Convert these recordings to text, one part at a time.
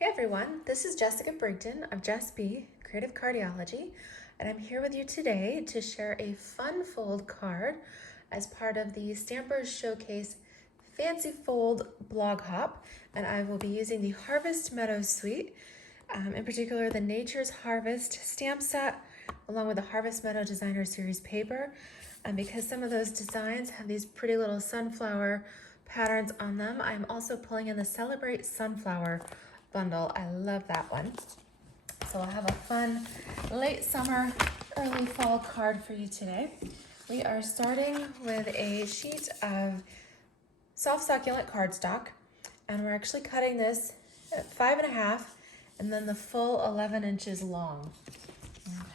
Hey everyone, this is Jessica Brigden of Jess B, Creative Cardiology, and I'm here with you today to share a fun fold card as part of the Stampers Showcase Fancy Fold blog hop, and I will be using the Harvest Meadow suite, in particular the Nature's Harvest stamp set, along with the Harvest Meadow Designer Series paper, and because some of those designs have these pretty little sunflower patterns on them, I'm also pulling in the Celebrate Sunflower bundle. I love that one. So I'll have a fun late summer, early fall card for you today. We are starting with a sheet of soft succulent cardstock, and we're actually cutting this at 5.5 and then the full 11 inches long.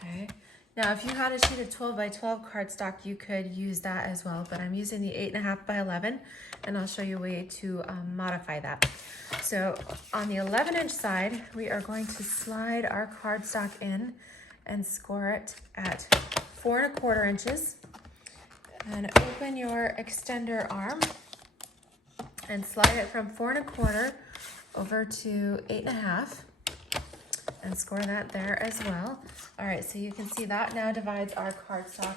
Okay. Now, if you had a sheet of 12 by 12 cardstock, you could use that as well, but I'm using the 8.5 by 11, and I'll show you a way to modify that. So on the 11-inch side, we are going to slide our cardstock in and score it at 4.25 inches. And open your extender arm and slide it from 4.25 over to 8.5. And score that there as well. All right, so you can see that now divides our cardstock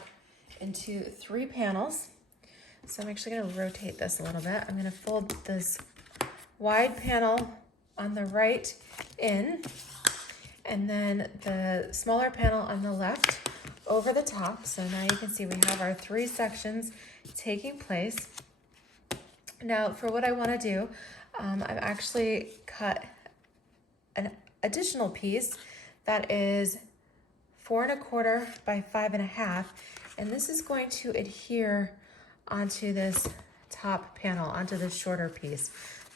into 3 panels. So I'm actually gonna rotate this a little bit. I'm gonna fold this wide panel on the right in, and then the smaller panel on the left over the top. So now you can see we have our 3 sections taking place. Now for what I wanna do, I've actually cut an additional piece that is 4.25 by 5.5, and this is going to adhere onto this top panel, onto the shorter piece.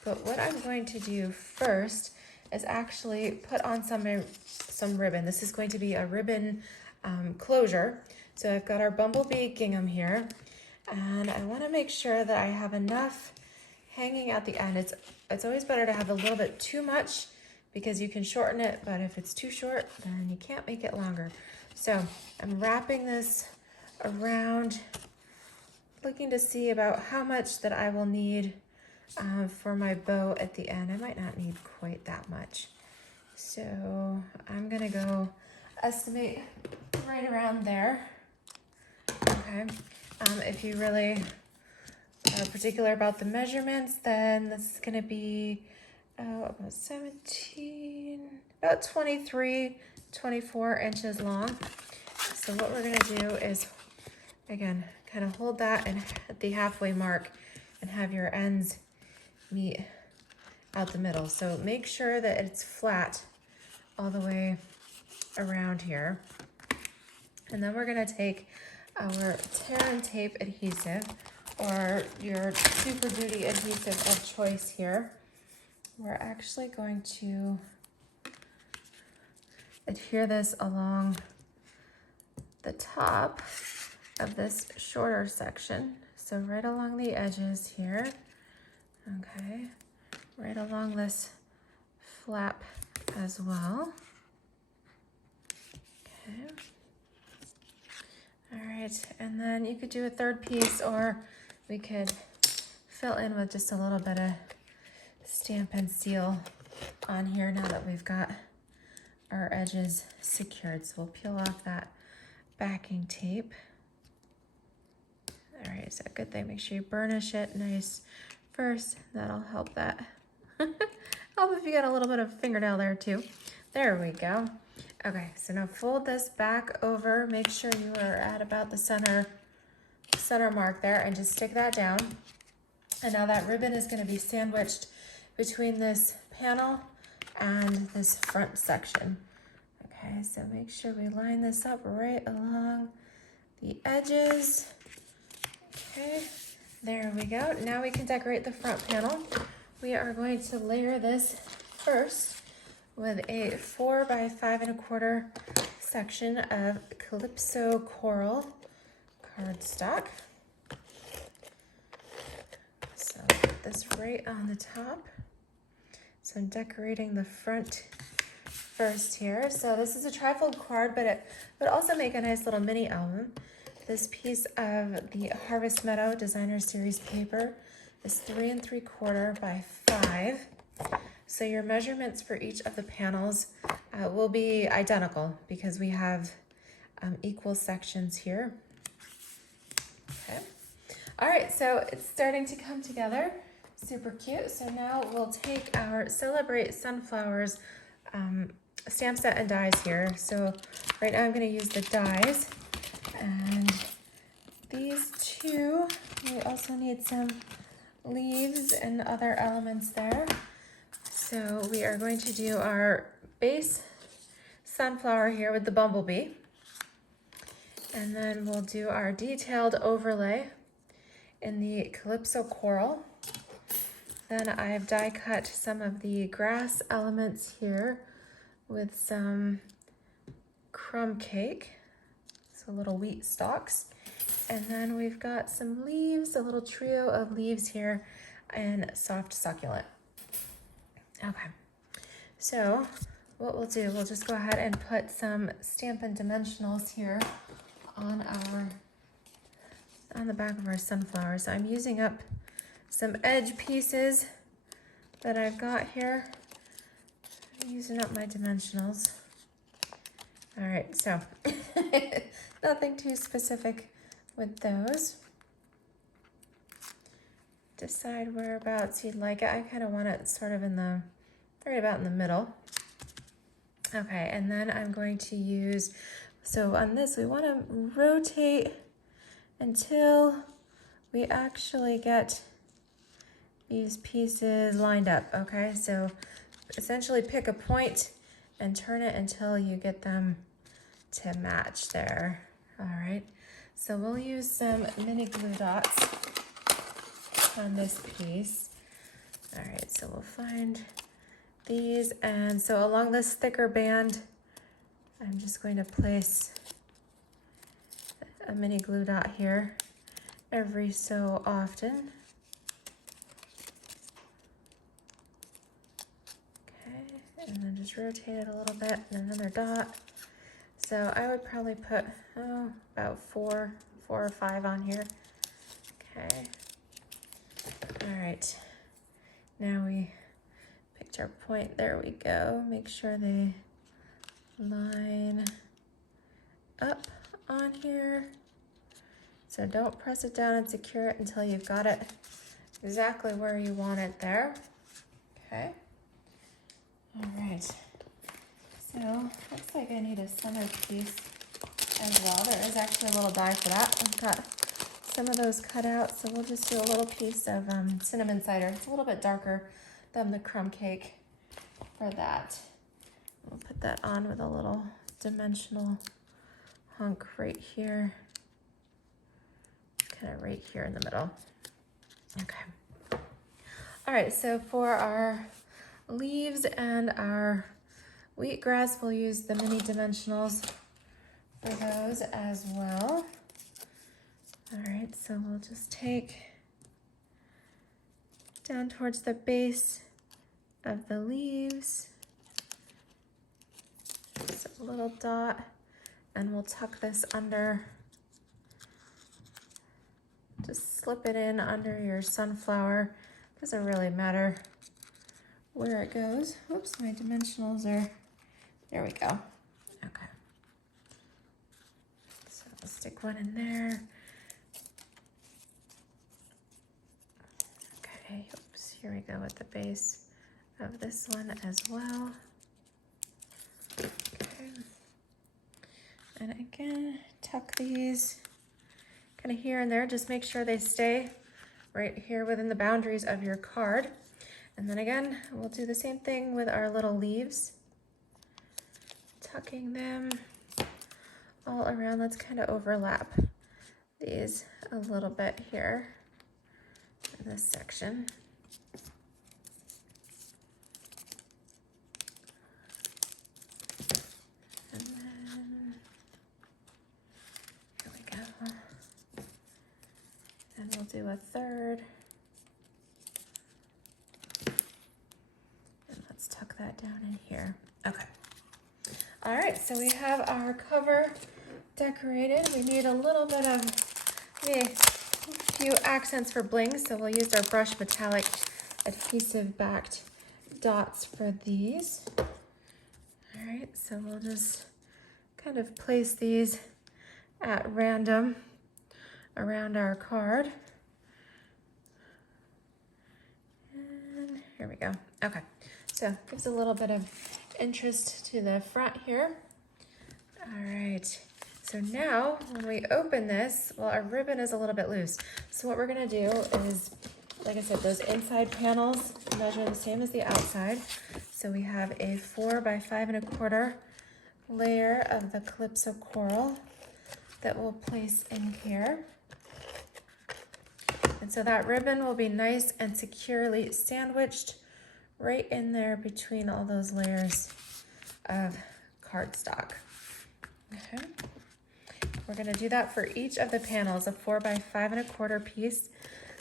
But what I'm going to do first is actually put on some ribbon. This is going to be a ribbon closure. So I've got our bumblebee gingham here, and I want to make sure that I have enough hanging at the end. It's always better to have a little bit too much, because you can shorten it, but if it's too short, then you can't make it longer. So I'm wrapping this around, looking to see about how much that I will need for my bow at the end. I might not need quite that much. So I'm gonna go estimate right around there. Okay, if you really are particular about the measurements, then this is gonna be about 23, 24 inches long. So what we're gonna do is, again, kind of hold that and at the halfway mark and have your ends meet out the middle. So make sure that it's flat all the way around here. And then we're gonna take our tear and tape adhesive, or your Super Duty adhesive of choice here. We're actually going to adhere this along the top of this shorter section. So right along the edges here, okay, right along this flap as well. Okay. All right, and then you could do a third piece, or we could fill in with just a little bit of Stampin Seal on here now that we've got our edges secured. So we'll peel off that backing tape. All right, so good thing, make sure you burnish it nice first. That'll help that. Help if you got a little bit of fingernail there too. There we go. Okay, so now fold this back over. Make sure you are at about the center mark there, and just stick that down. And now that ribbon is going to be sandwiched between this panel and this front section. Okay, so make sure we line this up right along the edges. Okay, there we go. Now we can decorate the front panel. We are going to layer this first with a 4 by 5.25 section of Calypso Coral cardstock. So put this right on the top. So I'm decorating the front first here. So this is a trifold card, but it would also make a nice little mini album. This piece of the Harvest Meadow Designer Series paper is 3 3/4 by 5. So your measurements for each of the panels will be identical because we have equal sections here. Okay. All right, so it's starting to come together. Super cute. So now we'll take our Celebrate Sunflowers stamp set and dies here. So right now I'm going to use the dies, and these two, we also need some leaves and other elements there. So we are going to do our base sunflower here with the bumblebee, and then we'll do our detailed overlay in the Calypso coral. Then I've die cut some of the grass elements here with some crumb cake, so little wheat stalks. And then we've got some leaves, a little trio of leaves here, and soft succulent. Okay, so what we'll do, we'll just go ahead and put some Stampin' Dimensionals here on the back of our sunflower. So I'm using up some edge pieces that I've got here. I'm using up my dimensionals. All right, so nothing too specific with those. Decide whereabouts you'd like it. I kind of want it sort of right about in the middle. Okay, and then I'm going to use, so on this, we want to rotate until we actually get these pieces lined up, okay? So essentially pick a point and turn it until you get them to match there. All right, so we'll use some mini glue dots on this piece. All right, so we'll find these, and so along this thicker band, I'm just going to place a mini glue dot here every so often. Okay, and then just rotate it a little bit, and another dot. So I would probably put about four or five on here. Okay. All right. Now we picked our point. There we go. Make sure they line up on here. So don't press it down and secure it until you've got it exactly where you want it there. Okay. All right. So looks like I need a center piece as well. There is actually a little die for that. I've got some of those cut out, so we'll just do a little piece of cinnamon cider. It's a little bit darker than the crumb cake for that. We'll put that on with a little dimensional hunk right here, kind of right here in the middle. Okay. All right, so for our leaves and our wheatgrass, we'll use the mini dimensionals for those as well. All right, so we'll just take down towards the base of the leaves, just a little dot, and we'll tuck this under. Just slip it in under your sunflower. Doesn't really matter where it goes. Oops, my dimensionals are, there we go. Okay. So we'll stick one in there. Okay, oops, here we go with the base of this one as well. Okay. And again, tuck these kind of here and there. Just make sure they stay right here within the boundaries of your card. And then again, we'll do the same thing with our little leaves. Tucking them all around. Let's kind of overlap these a little bit here in this section. And then, here we go. And we'll do a third. And let's tuck that down in here. Okay. All right, so we have our cover decorated. We need a little bit of, a few accents for bling, so we'll use our brush metallic adhesive backed dots for these. All right, so we'll just kind of place these at random around our card. And here we go. Okay, so gives a little bit of interest to the front here. All right, so now when we open this, well, our ribbon is a little bit loose. So what we're gonna do is, like I said, those inside panels measure the same as the outside. So we have a 4 by 5 1/4 layer of the Calypso coral that we'll place in here. And so that ribbon will be nice and securely sandwiched right in there between all those layers of cardstock. Okay. We're gonna do that for each of the panels, a 4 by 5 1/4 piece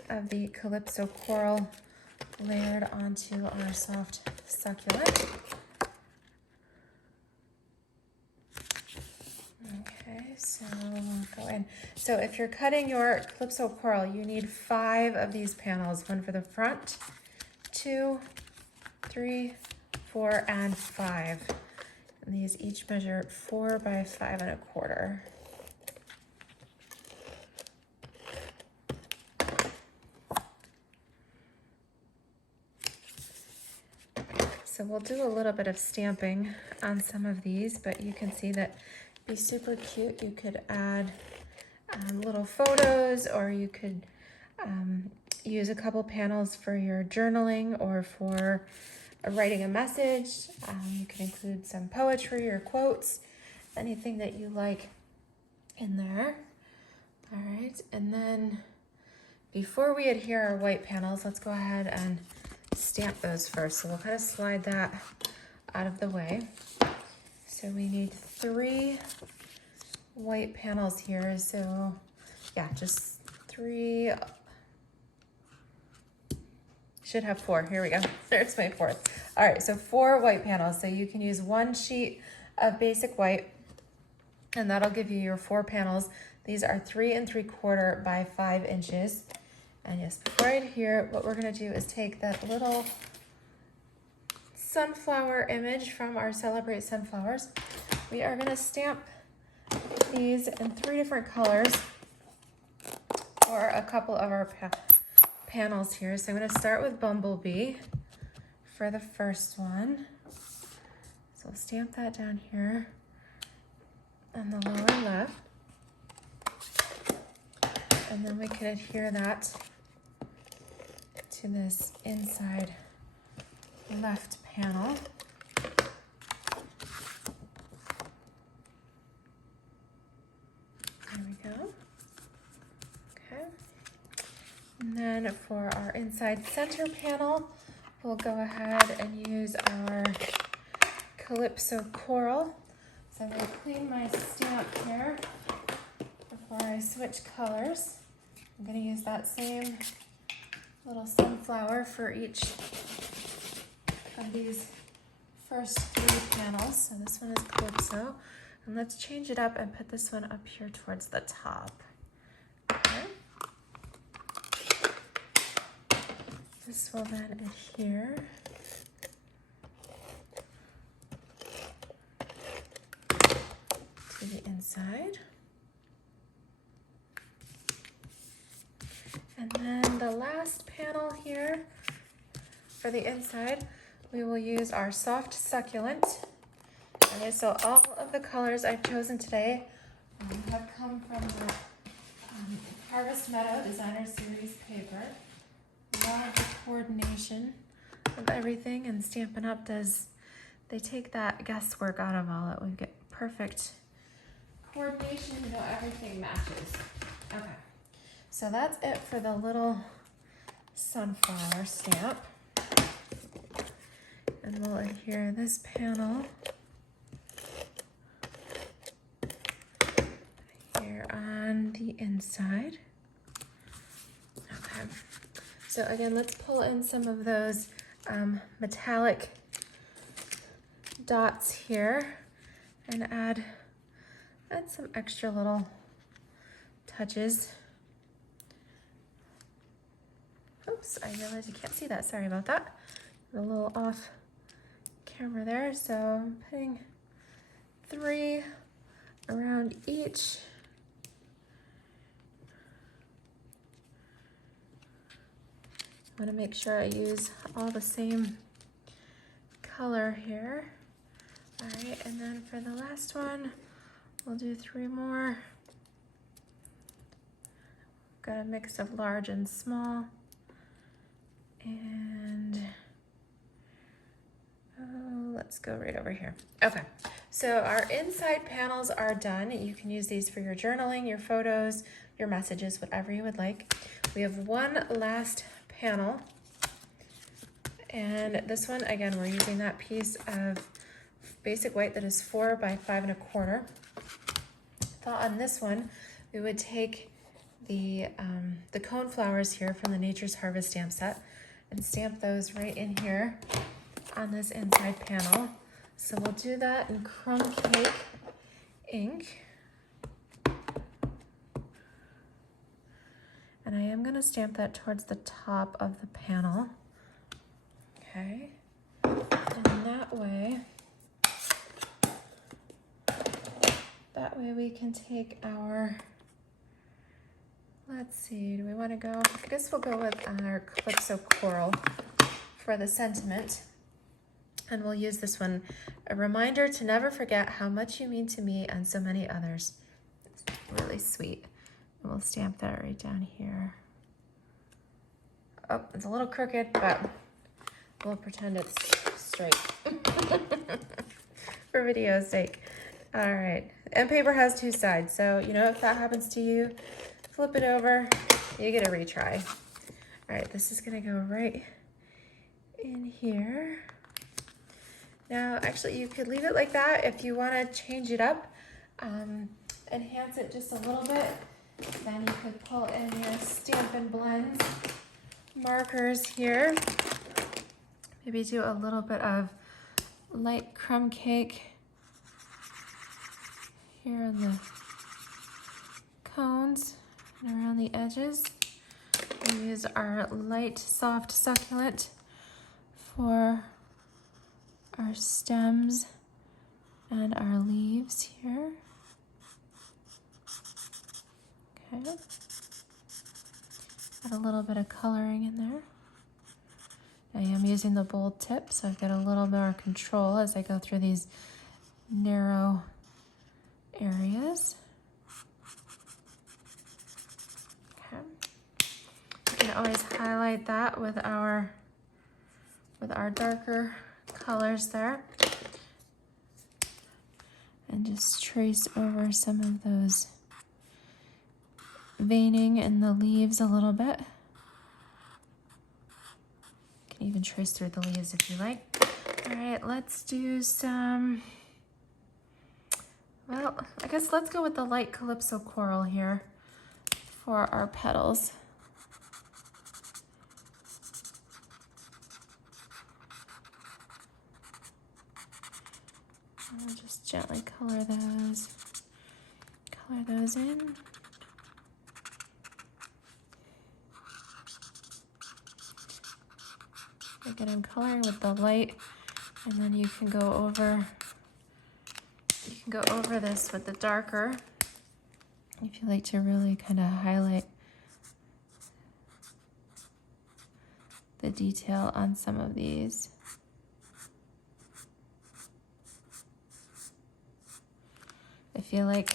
of the Calypso coral layered onto our soft succulent. Okay, so we'll go in. So if you're cutting your Calypso coral, you need 5 of these panels, one for the front, 2, 3, 4, and 5. And these each measure 4 by 5 1/4. So we'll do a little bit of stamping on some of these, but you can see that it'd be super cute. You could add little photos, or you could use a couple panels for your journaling or for writing a message. You can include some poetry or quotes, anything that you like in there. All right, and then before we adhere our white panels, let's go ahead and stamp those first. So we'll kind of slide that out of the way. So we need 3 white panels here. So yeah, just 3. Should have 4. Here we go. There's my 4th. All right, so 4 white panels. So you can use 1 sheet of basic white, and that'll give you your 4 panels. These are 3 3/4 by 5 inches. And yes, right here, what we're gonna do is take that little sunflower image from our Celebrate Sunflowers. We are gonna stamp these in 3 different colors for a couple of our panels here. So I'm gonna start with Bumblebee for the first one. So I'll stamp that down here on the lower left. And then we can adhere that to this inside left panel. There we go. Okay. And then for our inside center panel, we'll go ahead and use our Calypso coral. So I'm going to clean my stamp here before I switch colors. I'm going to use that same little sunflower for each of these first 3 panels. So this one is Calypso. And let's change it up and put this one up here towards the top. Okay. This will then adhere to the inside. And then the last panel here for the inside, we will use our soft succulent. Okay, so all of the colors I've chosen today have come from the Harvest Meadow Designer Series paper. Love the coordination of everything, and Stampin' Up! They take that guesswork out of all it. We get perfect coordination, you know, everything matches. Okay. So that's it for the little sunflower stamp. And we'll adhere this panel here on the inside. Okay. So again, let's pull in some of those metallic dots here and add some extra little touches. Oops, I realized you can't see that. Sorry about that. a little off camera there, so I'm putting 3 around each. I want to make sure I use all the same color here. All right, and then for the last one, we'll do 3 more. Got a mix of large and small. And let's go right over here. Okay, so our inside panels are done. You can use these for your journaling, your photos, your messages, whatever you would like. We have one last panel, and this one, again, we're using that piece of basic white that is 4 by 5 1/4. Thought on this one, we would take the cone flowers here from the Nature's Harvest stamp set and stamp those right in here on this inside panel. So we'll do that in crumb cake ink. And I am gonna stamp that towards the top of the panel. Okay, and that way we can take our, let's see, do we wanna go, I guess we'll go with our Calypso Coral for the sentiment. And we'll use this one, a reminder to never forget how much you mean to me and so many others. It's really sweet. And we'll stamp that right down here. Oh, it's a little crooked, but we'll pretend it's straight for video's sake. All right, and paper has 2 sides, so you know, if that happens to you, flip it over, you get a retry. All right, this is gonna go right in here. Now, actually, you could leave it like that. If you wanna change it up, enhance it just a little bit, then you could pull in your Stampin' Blends markers here. Maybe do a little bit of light crumb cake here in the cones and around the edges. We use our light soft succulent for our stems and our leaves here. Okay. Got a little bit of coloring in there. I am using the bold tip, so I've got a little more control as I go through these narrow areas. Okay. You can always highlight that with our darker colors there. And just trace over some of those veining in the leaves a little bit. You can even trace through the leaves if you like. All right, let's do some, well, I guess let's go with the light Calypso Coral here for our petals. I'll just gently color those in. Again, I'm coloring with the light, and then you can go over this with the darker if you like to really kind of highlight the detail on some of these. I feel like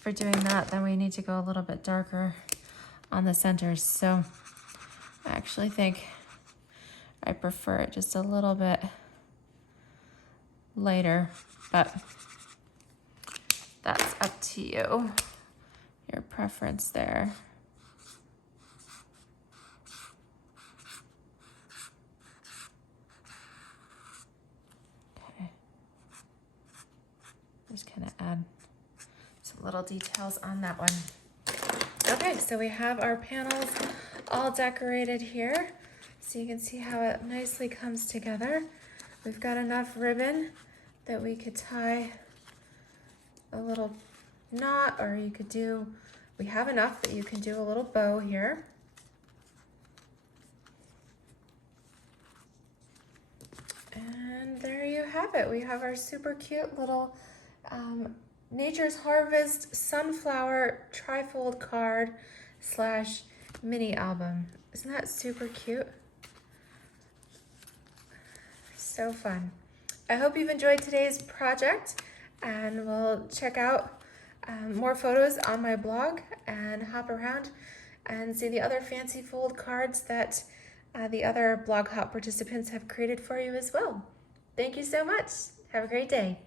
for doing that, then we need to go a little bit darker on the centers. So I actually think I prefer it just a little bit lighter, but that's up to you, your preference there. Okay, just kind of add some little details on that one. Okay, so we have our panels all decorated here. So you can see how it nicely comes together. We've got enough ribbon that we could tie a little knot, or you could do, we have enough that you can do a little bow here. And there you have it. We have our super cute little Nature's Harvest Sunflower Trifold card / mini album. Isn't that super cute? So fun. I hope you've enjoyed today's project, and we'll check out more photos on my blog and hop around and see the other fancy fold cards that the other blog hop participants have created for you as well. Thank you so much. Have a great day.